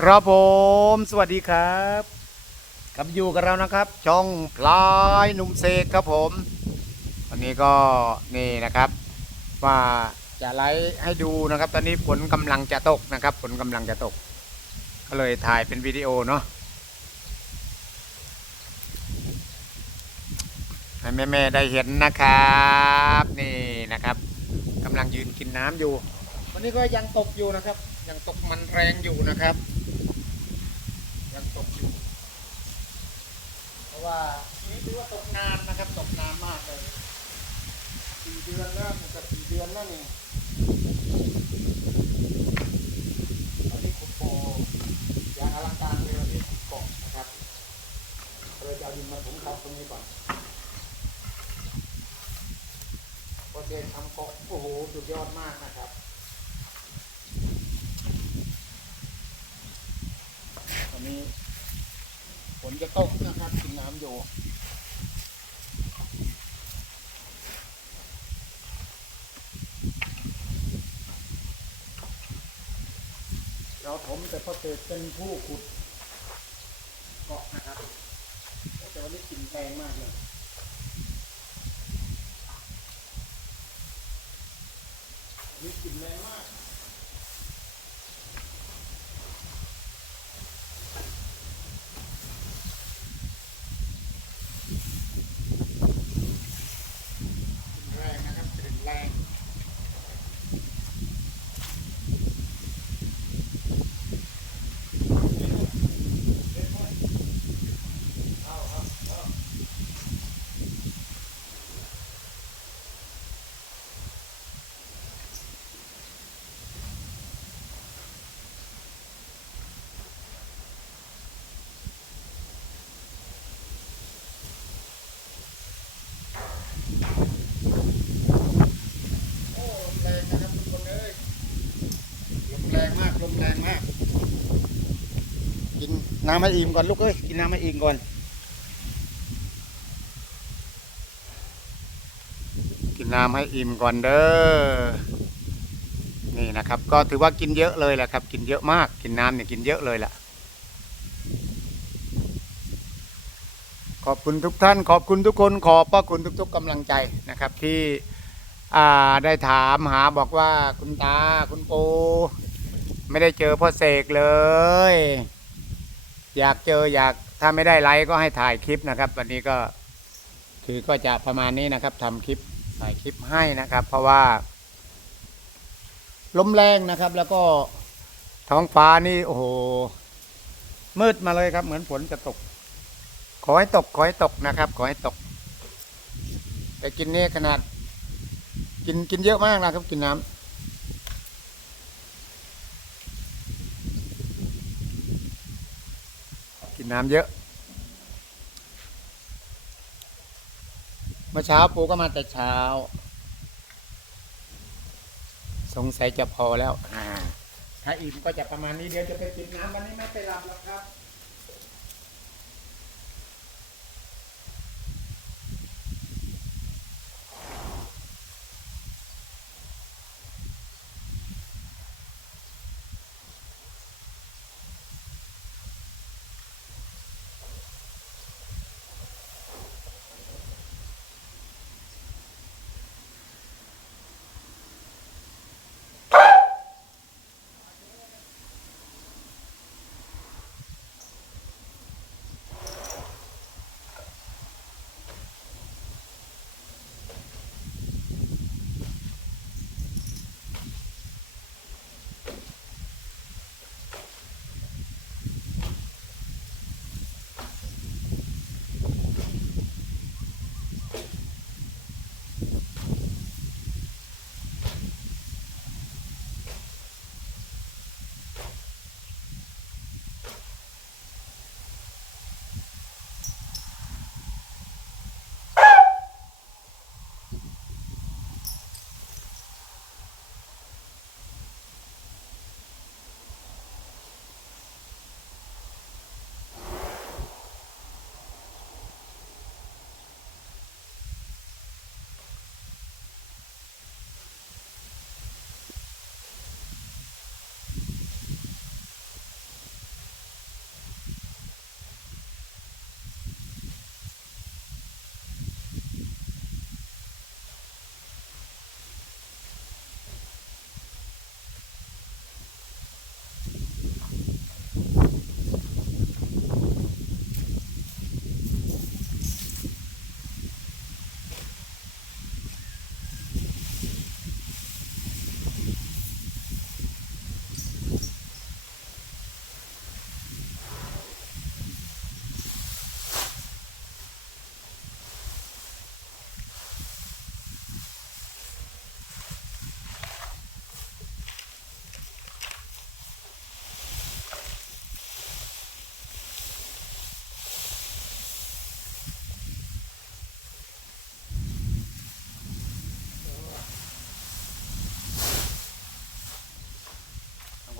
ครับผมสวัสดีครับกลับอยู่กับเรานะครับ ช่องพลายหนุ่มเสกครับผม วันนี้ก็นี่นะครับว่าจะไลฟ์ให้ดูนะครับ ตอนนี้ฝนกำลังจะตกนะครับฝนกำลังจะตก ก็เลยถ่ายเป็นวิดีโอเนาะให้แม่ๆได้เห็นนะครับนี่นะครับกำลังยืนกินน้ำอยู่ วันนี้ก็ยังตกอยู่นะครับ ยังตกมันแรงอยู่นะครับ ตกอยู่ เพราะว่าทีนี้ถือว่าตกนานนะครับ ตกนานมากเลยสี่เดือนแล้วมันจะสี่เดือนแล้วนี่ตอนนี้คุปโปอย่างอลังการเลยวันนี้เกาะนะครับเราจะเอาดินมาถมทับตรงนี้ก่อนโปรเจกต์ทำเกาะโอ้โหสุดยอดมากนะครับ ตอนนี้ ฝนจะตกนะครับกินน้ำอยู่เราผมแต่พอเกิดเป็นผู้ขุดเกาะนะครับแต่วันนี้กลิ่นแรงมากเลยนนี่กลิ่นแรงมาก แรงนะครับกลิ่นแรงโอ้ลมแรงนะครับทุกคนเอ้ยลมแรงมากลมแรงมาก กิ น้ำให้อิ่มก่อนลูกเอ้ยกินน้ำให้อิ่มก่อน กินน้ำให้อิ่มก่อนเด้อนี่นะครับ ก็ถือว่ากินเยอะเลยแหละครับ กินเยอะมากกินน้ำเนี่ยกินเยอะเลยล่ะ ขอบคุณทุกท่าน ขอบคุณทุกคน ขอบพระคุณทุก ๆกำลังใจนะครับที่อ่าได้ถามหาบอกว่าคุณตาคุณปูไม่ได้เจอพ่อเสกเลย อยากเจออยากถ้าไม่ได้ไลค์ก็ให้ถ่ายคลิปนะครับ วันนี้ก็คือก็จะประมาณนี้นะครับทำคลิปถ่ายคลิปให้นะครับ เพราะว่าลมแรงนะครับ แล้วก็ท้องฟ้านี่โอ้โหมืดมาเลยครับ เหมือนฝนจะตก ขอให้ตก ขอให้ตกนะครับ ขอให้ตก แต่กินนี่ขนาด กินกินเยอะมากนะครับ กินน้ำ กินน้ำเยอะ เมื่อเช้าปูก็มาแต่เช้า สงสัยจะพอแล้ว ถ้าอิ่มก็จะประมาณนี้เดี๋ยวจะไปกินน้ำวันนี้ไม่ไปหลับหรอกครับ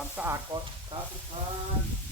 ความสะอาดก่อนครับทุกท่าน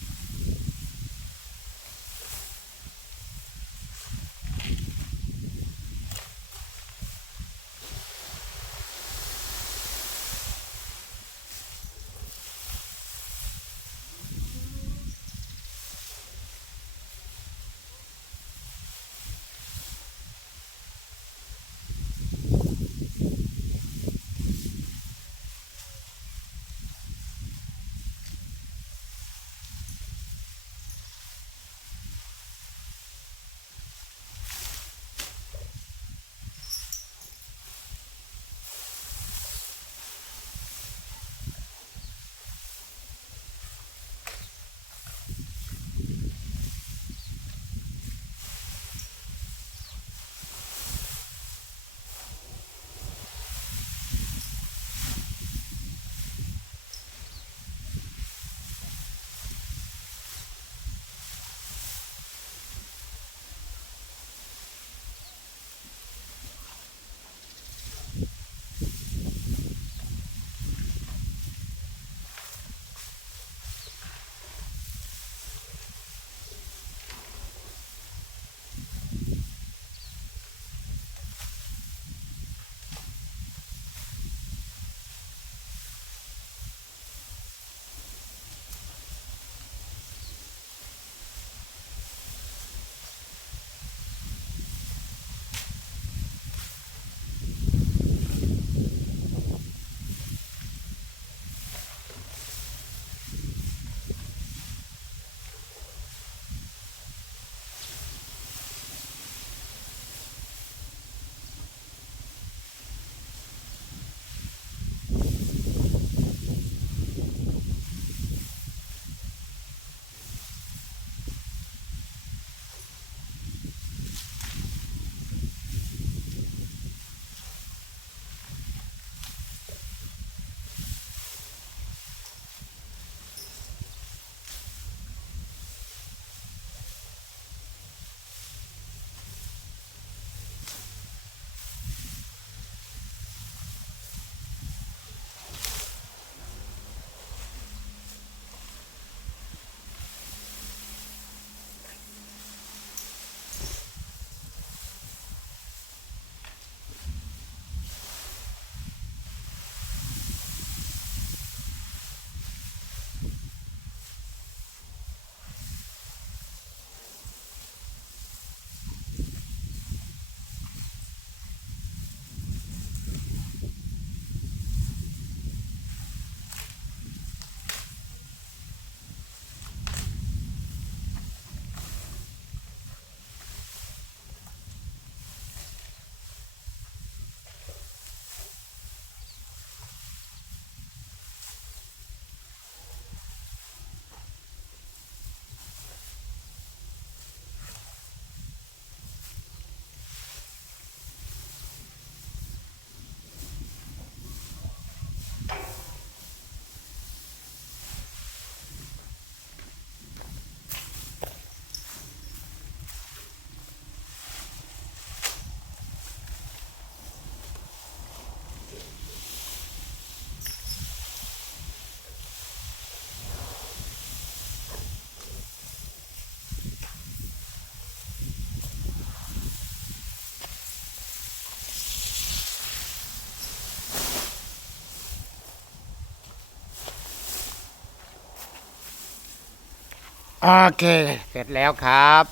โอเค เสร็จแล้วครับ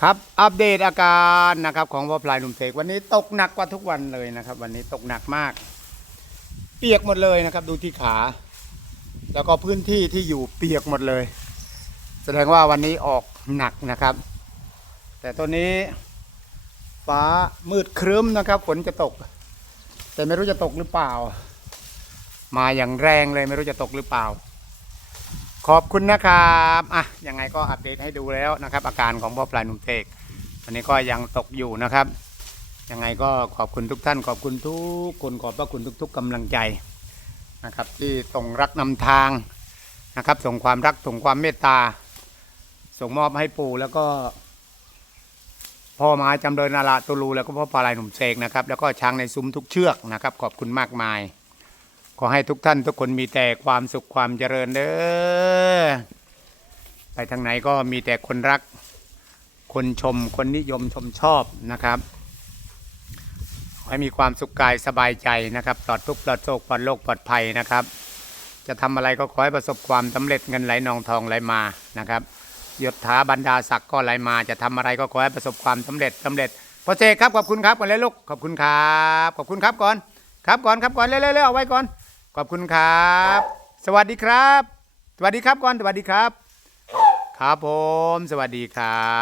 ครับอัปเดตอาการนะครับ ของพ่อพลายหนุ่มเสกวันนี้ตกหนักกว่าทุกวันเลยนะครับ วันนี้ตกหนักมาก เปียกหมดเลยนะครับ ดูที่ขา แล้วก็พื้นที่ที่อยู่เปียกหมดเลย แสดงว่าวันนี้ออกหนักนะครับ แต่ตัวนี้ฟ้ามืดครึ้มนะครับฝนจะตก แต่ไม่รู้จะตกหรือเปล่า มาอย่างแรงเลยไม่รู้จะตกหรือเปล่า ขอบคุณนะครับอะยังไงก็อัปเดตให้ดูแล้วนะครับ อาการของพ่อปลายหนุ่มเสกวันนี้ก็ยังตกอยู่นะครับ ยังไงก็ขอบคุณทุกท่าน ขอบคุณทุกคนขอบพระคุณทุก ๆกำลังใจนะครับ ที่ส่งรักนำทางนะครับ ส่งความรักส่งความเมตตา ส่งมอบให้ปู่แล้วก็พ่อม้จำเริญนาราตุลูแล้วก็พ่อปลายหนุ่มเสกนะครับแล้วก็ช้างในซุ้มทุกเชือกนะครับ ขอบคุณมากมาย อให้ทุกท่านทุกคนมีแต่ความสุขความเจริญเด้อไปทางไหนก็มีแต่คนรัก คนชมคนนิยมชมชอบนะครับขอให้มีความสุขกายสบายใจนะครับปลอดทุกข์ปลอดโศกปลอดโรคปลอดภัยนะครับ จะทำอะไรก็ขอให้ประสบความสำเร็จเงินไหลนองทองไหลมานะครับยศถาบรรดาศักดิ์ก็ไหลมา จะทำอะไรก็ขอให้ประสบความสำเร็จสำเร็จพอเจครับขอบคุณครับก่อนเลยลูกขอบคุณครับขอบคุณครับก่อนครับก่อนครับก่อนเร็วๆเอาไว้ก่อน ขอบคุณครับ สวัสดีครับ สวัสดีครับก่อนสวัสดีครับ ครับผม สวัสดีครับ